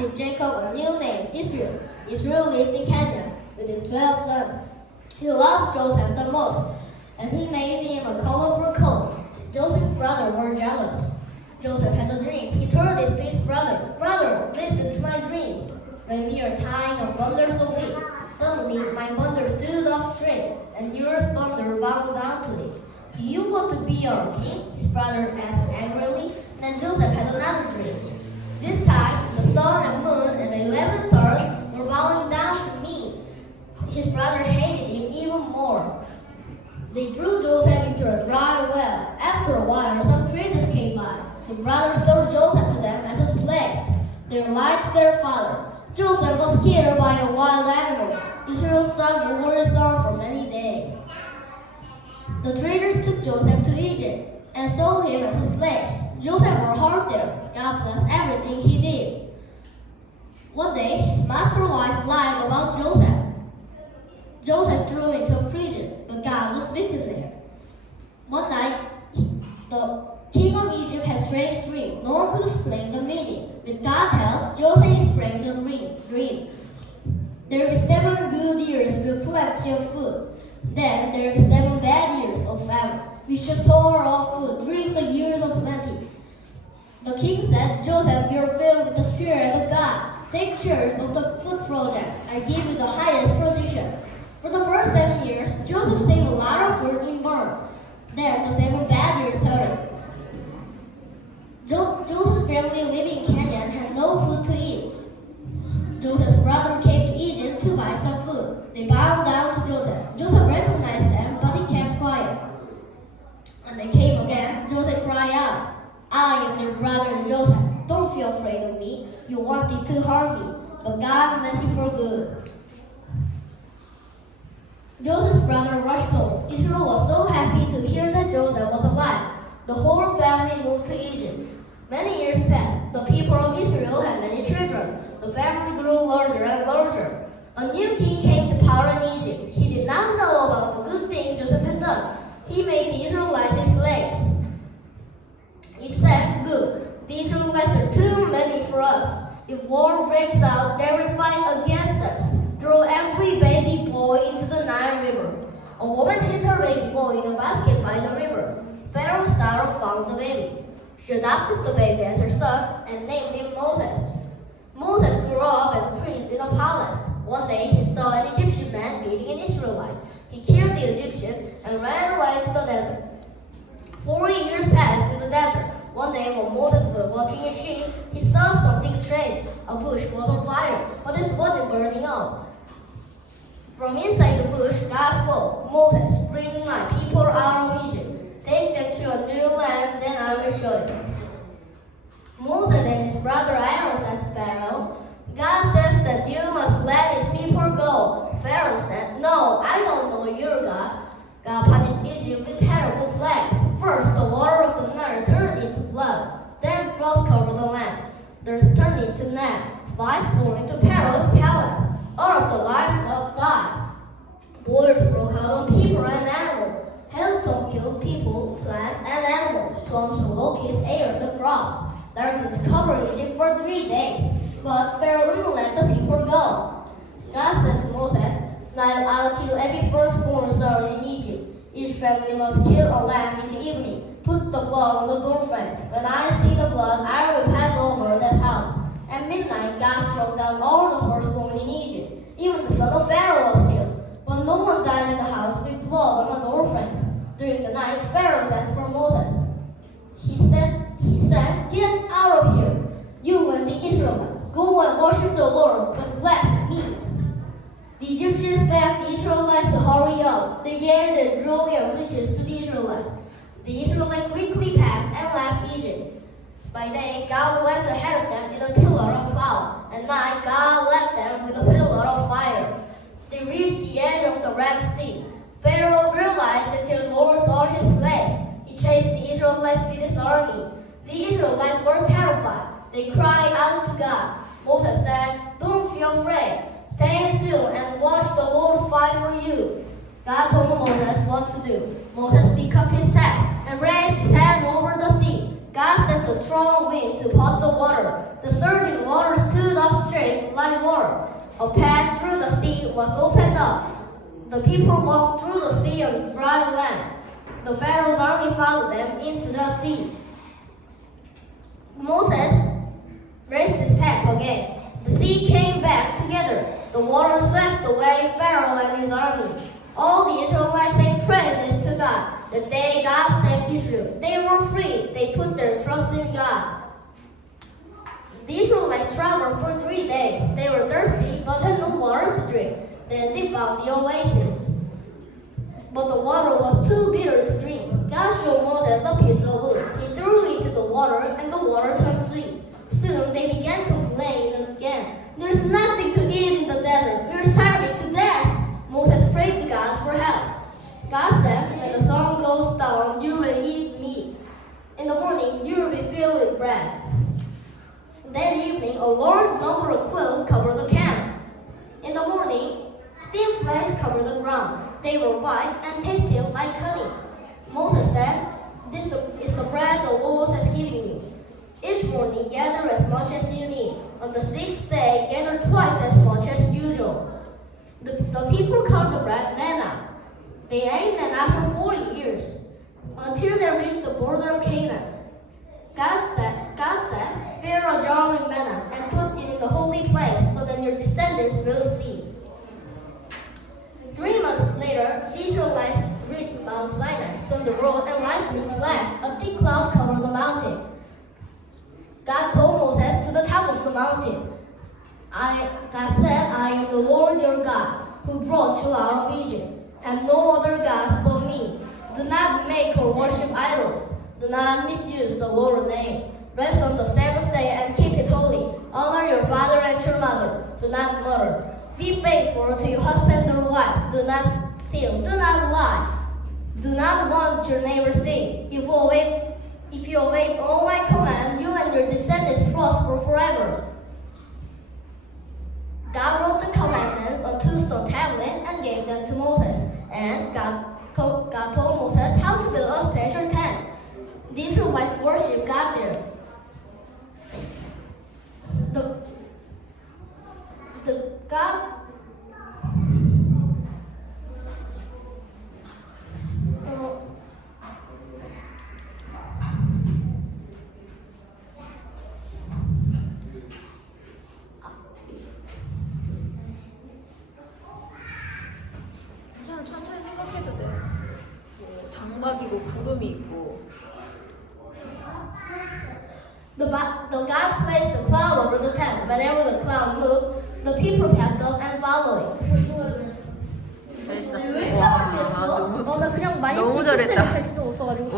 gave Jacob a new name, Israel. Israel lived in Canaan with his 12 sons. He loved Joseph the most, and he made him a colorful coat. Joseph's brothers were jealous. Joseph had a dream. He told this to his brother. Brother, listen to my dream. When we are tying a bundle of wheat, suddenly my bundle stood up straight, and yours bundle bowed down to it. Do you want to be our king? His brother asked angrily. Then Joseph had another dream. This time, the sun and moon and the 11 stars were bowing down to me. His brother hated him even more. They drew Joseph into a dry well. After a while, some traders came by. The brothers sold Joseph to them as a slave. They lied to their father. Joseph was scared by a wild animal. Israel's son wore his son for many days. The traders took Joseph to Egypt and sold him as a slave. Joseph worked hard there. God blessed everything he did. One day, his master's wife lied about Joseph. Joseph threw him into prison, but God was with him there. One night, the king of Egypt had a strange dream. No one could explain the meaning. With God's help, Joseph explained the dream. There will be 7 good years with plenty of food. Then there will be 7 bad years of famine. We should store all food during the years of plenty. The king said, Joseph, you are filled with the Spirit of God. Take charge of the food project. I give you the highest position. For the first 7 years, Joseph saved a lot of food in barn. Then the 7 bad years started. Joseph's family living in Canaan had no food to eat. Joseph's brother came to Egypt to buy some food. They bowed down to Joseph. Joseph recognized them, but he kept quiet. When they came again, Joseph cried out, I am your brother Joseph. Don't feel afraid of me. You wanted to harm me, but God meant it for good. Joseph's brother rushed home. Israel was so happy to hear that Joseph was alive. The whole family moved to Egypt. Many years passed. The people of Israel had many children. The family grew larger and larger. A new king came to power in Egypt. He did not know about the good thing Joseph had done. He made the Israelites his slaves. He said, good, the Israelites are too many for us. If war breaks out, they will fight against us. Throw every baby boy into the Nile River. A woman hid her baby boy in a basket by the river. Pharaoh's daughter found the baby. She adopted the baby as her son and named him Moses. Moses grew up as a prince in a palace. One day he saw an Egyptian man beating an Israelite. He killed the Egyptian and ran away to the desert. 40 years passed in the desert. One day when Moses was watching his sheep, he saw something strange. A bush was on fire, but it wasn't burning up. From inside the bush, God spoke, Moses, bring my people out of Egypt. Take them to a new land, then I will show you. Moses and his brother Aaron said to Pharaoh, God says that you must let his people go. Pharaoh said, no, I don't know your God. God punished Egypt with terrible plagues. First, the water of the Nile turned into blood. Then frost covered the land. Thirst turned into gnat. Flies flew into Pharaoh's palace. All of the livestock died. Boils broke out on people and animals. Hailstones killed people, plants, and animals. Swarms of locusts ate the crops. Darkness covered Egypt for 3 days. But Pharaoh wouldn't let the people go. God said to Moses, tonight I'll kill every firstborn son in Egypt. Each family must kill a lamb in the evening. Put the blood on the doorframes. When I see the blood, I will pass over that house. At midnight, God struck down all the firstborn in Egypt. Even the son of Pharaoh was killed. But no one died in the house with blood on the doorframes. During the night, Pharaoh sent for Moses. He said, get out of here, you and the Israelites. Go and worship the Lord, but bless me. The Egyptians begged the Israelites to hurry up. They gave their jewelry and riches to the Israelites. The Israelites quickly packed and left Egypt. By day, God went ahead of them in a pillar of cloud. At night, God led them with a pillar of fire. They reached the edge of the Red Sea. Pharaoh realized that the Lord saw his slaves. He chased the Israelites with his army. The Israelites were terrified. They cried out to God. Moses said, don't feel afraid. Stand still and watch the Lord fight for you. God told Moses what to do. Moses picked up his staff and raised his hand over the sea. God sent a strong wind to part the water. The surging water stood up dry water. A path through the sea was opened up. The people walked through the sea on dry land. The Pharaoh's army followed them into the sea. Moses raised his hand again. The sea came back together. The water swept away Pharaoh and his army. All the Israelites sang praises to God. The day God saved Israel, they were free. They put their trust in God. The Israelites traveled for 3 days. They were thirsty, but had no water to drink. Then they found the oasis. But the water was too bitter to drink. God showed Moses a piece of wood. He threw it into the water, and the water turned sweet. Soon they began complaining again. There's nothing to eat in the desert. We're starving to death. Moses prayed to God for help. God said, when the sun goes down, you will eat meat. In the morning, you will be filled with bread. That evening, a large number of quails covered the camp. In the morning, steamed flesh covered the ground. They were white and tasted like honey. Moses said, this is the bread the Lord has given you. Each morning, gather as much as you need. On the 6th day, gather twice as much as usual. The people called the bread manna. They ate manna for 40 years, until they reached the border of Canaan. God said, fill a jar with manna and put it in the holy place, so that your descendants will see. 3 months later, the Israelites reached Mount Sinai. On the road, and lightning flashed. A thick cloud covered the mountain. God called Moses to the top of the mountain. God said, I am the Lord your God, who brought you out of Egypt. Have no other gods but me. Do not make or worship idols. Do not misuse the Lord's name. Rest on the 7th day and keep it holy. Honor your father and your mother. Do not murder. Be faithful to your husband or wife. Do not steal. Do not lie. Do not want your neighbor's thing. If you obey all my commands, you and your descendants prosper forever. God wrote the commandments on 2 stone tablets and gave them to Moses. And God told Moses how to build a special tent. The Israelites worshiped God there. 그냥 천천히 생각해도 돼. 뭐 장막이고 구름이 있고. The God placed a cloud over the tent. Whenever the cloud moved, the people packed up and followed it. 잘했어. 왜 이렇게 안 됐어? 나 그냥 많이 너무 찍힐 잘했다. 생각 잘 없어가지고.